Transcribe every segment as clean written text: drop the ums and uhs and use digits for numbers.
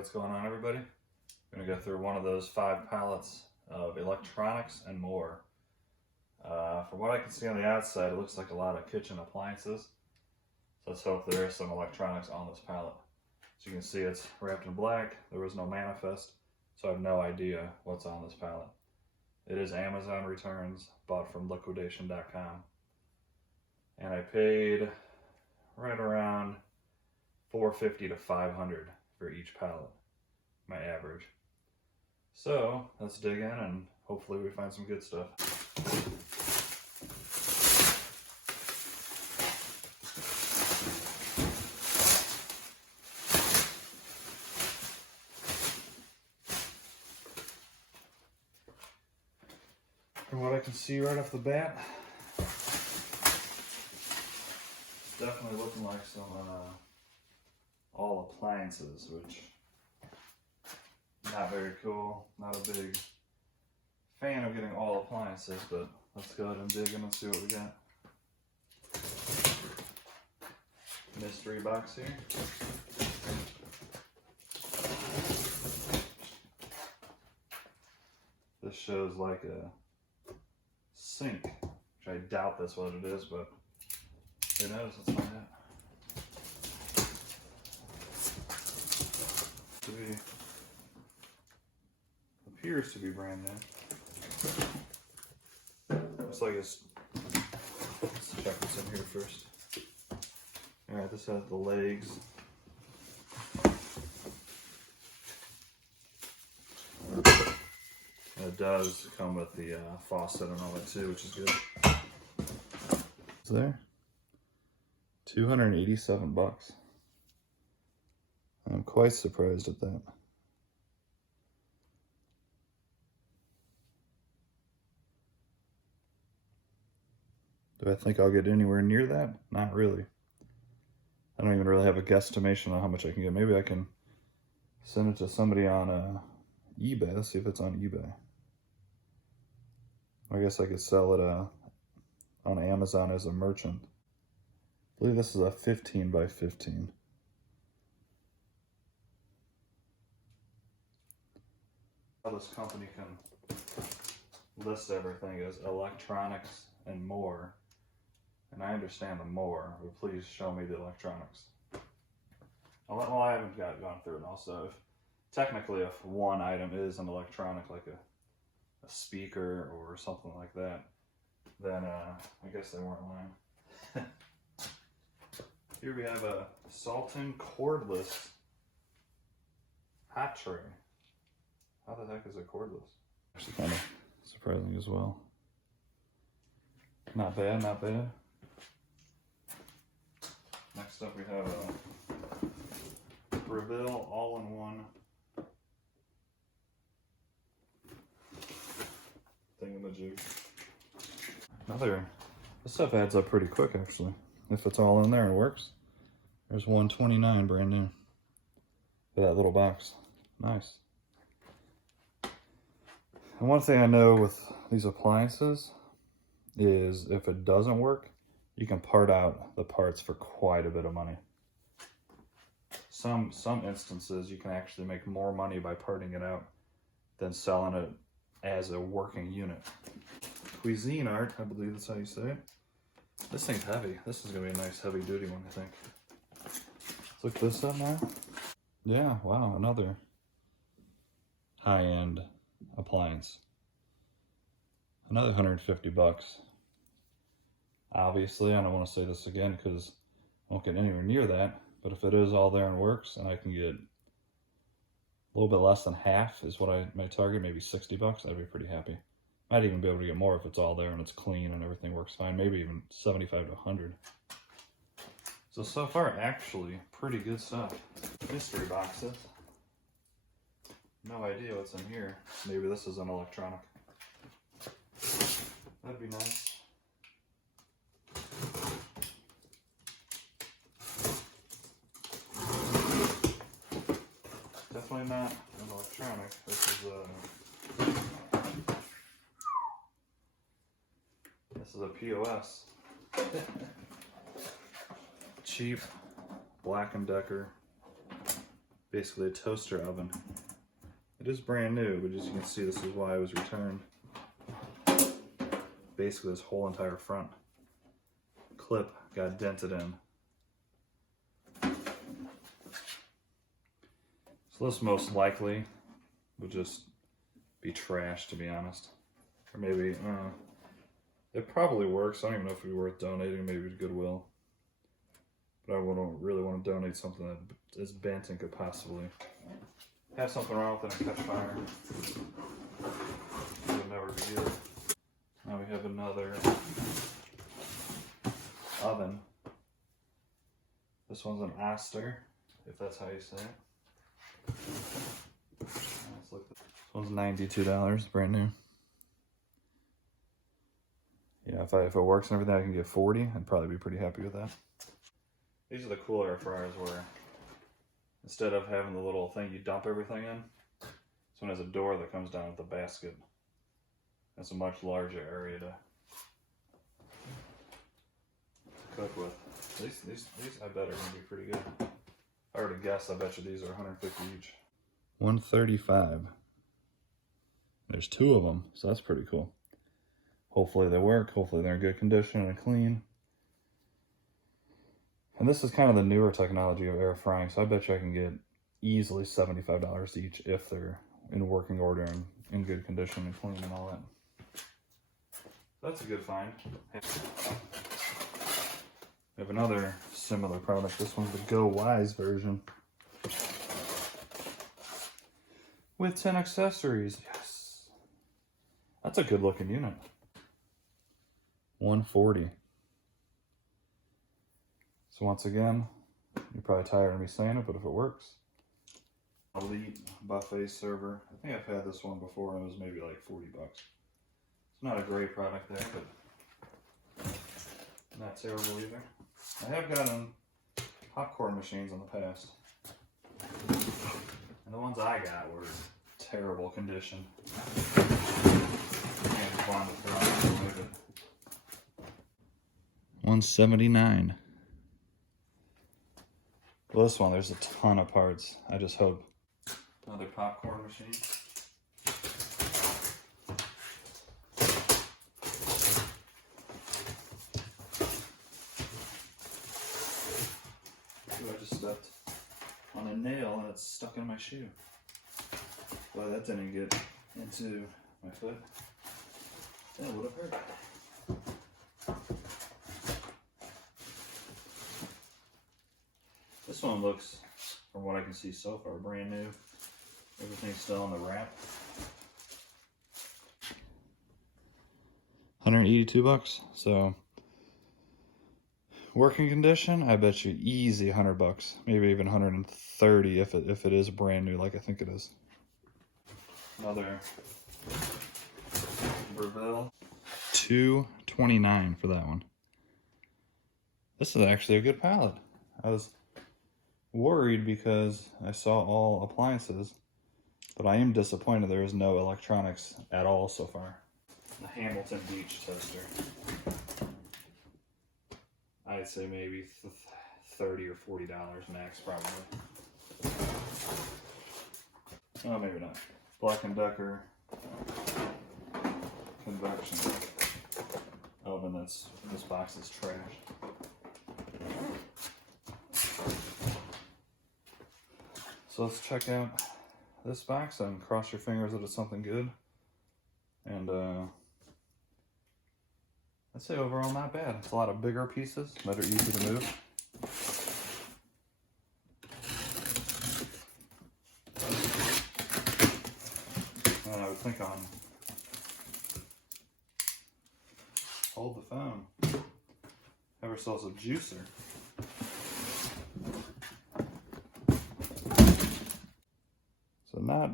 what's going on, everybody? I'm going to go through one of those 5 pallets of electronics and more. From what I can see on the outside, it looks like a lot of kitchen appliances. So let's hope there is some electronics on this pallet. As you can see, it's wrapped in black. There was no manifest, so I have no idea what's on this pallet. It is Amazon returns, bought from liquidation.com. And I paid right around $450 to $500 for each pallet, my average. So let's dig in and hopefully we find some good stuff. From what I can see right off the bat, it's definitely looking like some all appliances, which not very cool. Not a big fan of getting all appliances, but let's go ahead and dig in and see what we got. Mystery box here. This shows like a sink, which I doubt that's what it is, but who knows? Let's find out. Appears to be brand new. Looks like it's. Let's check this in here first. Alright, this has the legs. And it does come with the faucet and all that too, which is good. It's there. $287. I'm quite surprised at that. Do I think I'll get anywhere near that? Not really. I don't even really have a guesstimation on how much I can get. Maybe I can send it to somebody on eBay. Let's see if it's on eBay. I guess I could sell it on Amazon as a merchant. I believe this is a 15 by 15. How this company can list everything as electronics and more. And I understand the more, but please show me the electronics. Well, I haven't gone through it. Also, technically if one item is an electronic, like a speaker or something like that, then I guess they weren't lying. Here we have a Sultan cordless hot tray. How the heck is it cordless? Actually kind of surprising as well. Not bad, not bad. Next up we have a Breville all-in-one thingamajig. This stuff adds up pretty quick actually. If it's all in there and works. There's $129 brand new for that little box. Nice. And one thing I know with these appliances is if it doesn't work, you can part out the parts for quite a bit of money. Some instances you can actually make more money by parting it out than selling it as a working unit. Cuisinart, I believe that's how you say it. This thing's heavy. This is gonna be a nice heavy duty one, I think. Let's look this up now. Yeah, wow, another high-end appliance. Another $150. Obviously, I don't want to say this again because I won't get anywhere near that, but if it is all there and works and I can get a little bit less than half is what my target, maybe $60, I'd be pretty happy. Might even be able to get more if it's all there and it's clean and everything works fine, maybe even 75 to 100. So far, actually, pretty good stuff. Mystery boxes. No idea what's in here. Maybe this is an electronic. That'd be nice. Definitely not an electronic. This is a POS. Cheap Black & Decker basically a toaster oven. It is brand new, but as you can see, this is why it was returned. Basically, this whole entire front clip got dented in. So this most likely would just be trash, to be honest. Or maybe, it probably works. I don't even know if it'd be worth donating, maybe to Goodwill. But I wouldn't really want to donate something that is bent and could possibly have something wrong with it and catch fire. It would never be good. Now we have another oven. This one's an Oster, if that's how you say it. Let's look. This one's $92, brand new. Yeah, if it works and everything, I can get 40. I'd probably be pretty happy with that. These are the cool air fryers where instead of having the little thing you dump everything in, this one has a door that comes down with a basket. It's a much larger area to cook with. These I bet are gonna be pretty good. If I were to guess, I bet you these are 150 each. 135. There's 2 of them, so that's pretty cool. Hopefully they work. Hopefully they're in good condition and clean. And this is kind of the newer technology of air frying, so I bet you I can get easily $75 each if they're in working order and in good condition and clean and all that. That's a good find. We have another similar product. This one's the Go Wise version with 10 accessories. Yes, that's a good looking unit. 140. So once again, you're probably tired of me saying it, but if it works, Elite buffet server. I think I've had this one before and it was maybe like 40 bucks. It's not a great product there, but not terrible either. I have gotten popcorn machines in the past. And the ones I got were terrible condition. Can't find the product. 179. Well, this one, there's a ton of parts. I just hope. Another popcorn machine. Ooh, I just stepped on a nail and it's stuck in my shoe. Boy, that didn't get into my foot. That would have hurt. This one looks, from what I can see so far, brand new. Everything's still on the wrap. 182 bucks. So, working condition, I bet you easy 100 bucks. Maybe even 130 if it is brand new, like I think it is. Another Breville. $229 for that one. This is actually a good pallet. I was worried because I saw all appliances, but I am disappointed there is no electronics at all so far. The Hamilton Beach toaster. I'd say maybe $30 or $40 max, probably. Oh, maybe not. Black & Decker convection oven. This box is trash. So let's check out this box and cross your fingers that it's something good. And I'd say overall not bad. It's a lot of bigger pieces that are easy to move. And I would think on hold the phone. Have ourselves a juicer. So not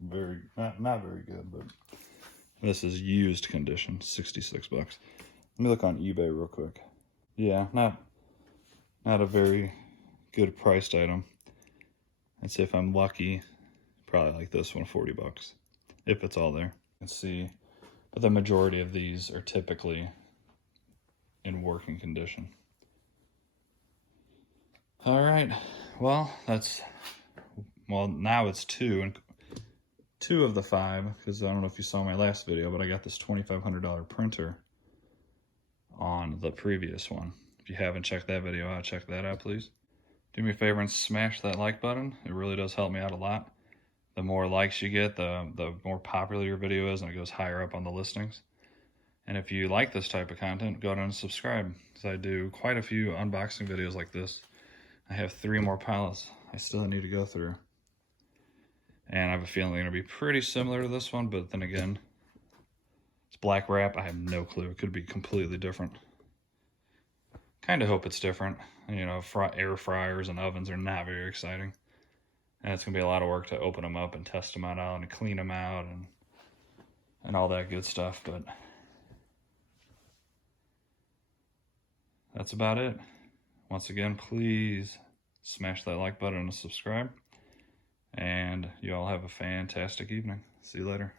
very good, but this is used condition, 66 bucks. Let me look on eBay real quick. Yeah, not a very good priced item. I'd say if I'm lucky, probably like this one, 40 bucks, if it's all there. Let's see, but the majority of these are typically in working condition. All right, well, that's well, now it's 2, and 2 of the 5, because I don't know if you saw my last video, but I got this $2,500 printer on the previous one. If you haven't checked that video out, check that out, please. Do me a favor and smash that like button. It really does help me out a lot. The more likes you get, the more popular your video is, and it goes higher up on the listings. And if you like this type of content, go ahead and subscribe, because I do quite a few unboxing videos like this. I have 3 more pallets I still need to go through. And I have a feeling they're going to be pretty similar to this one, but then again, it's black wrap. I have no clue. It could be completely different. Kind of hope it's different. You know, air fryers and ovens are not very exciting. And it's going to be a lot of work to open them up and test them out and clean them out and all that good stuff. But that's about it. Once again, please smash that like button and subscribe. And you all have a fantastic evening. See you later.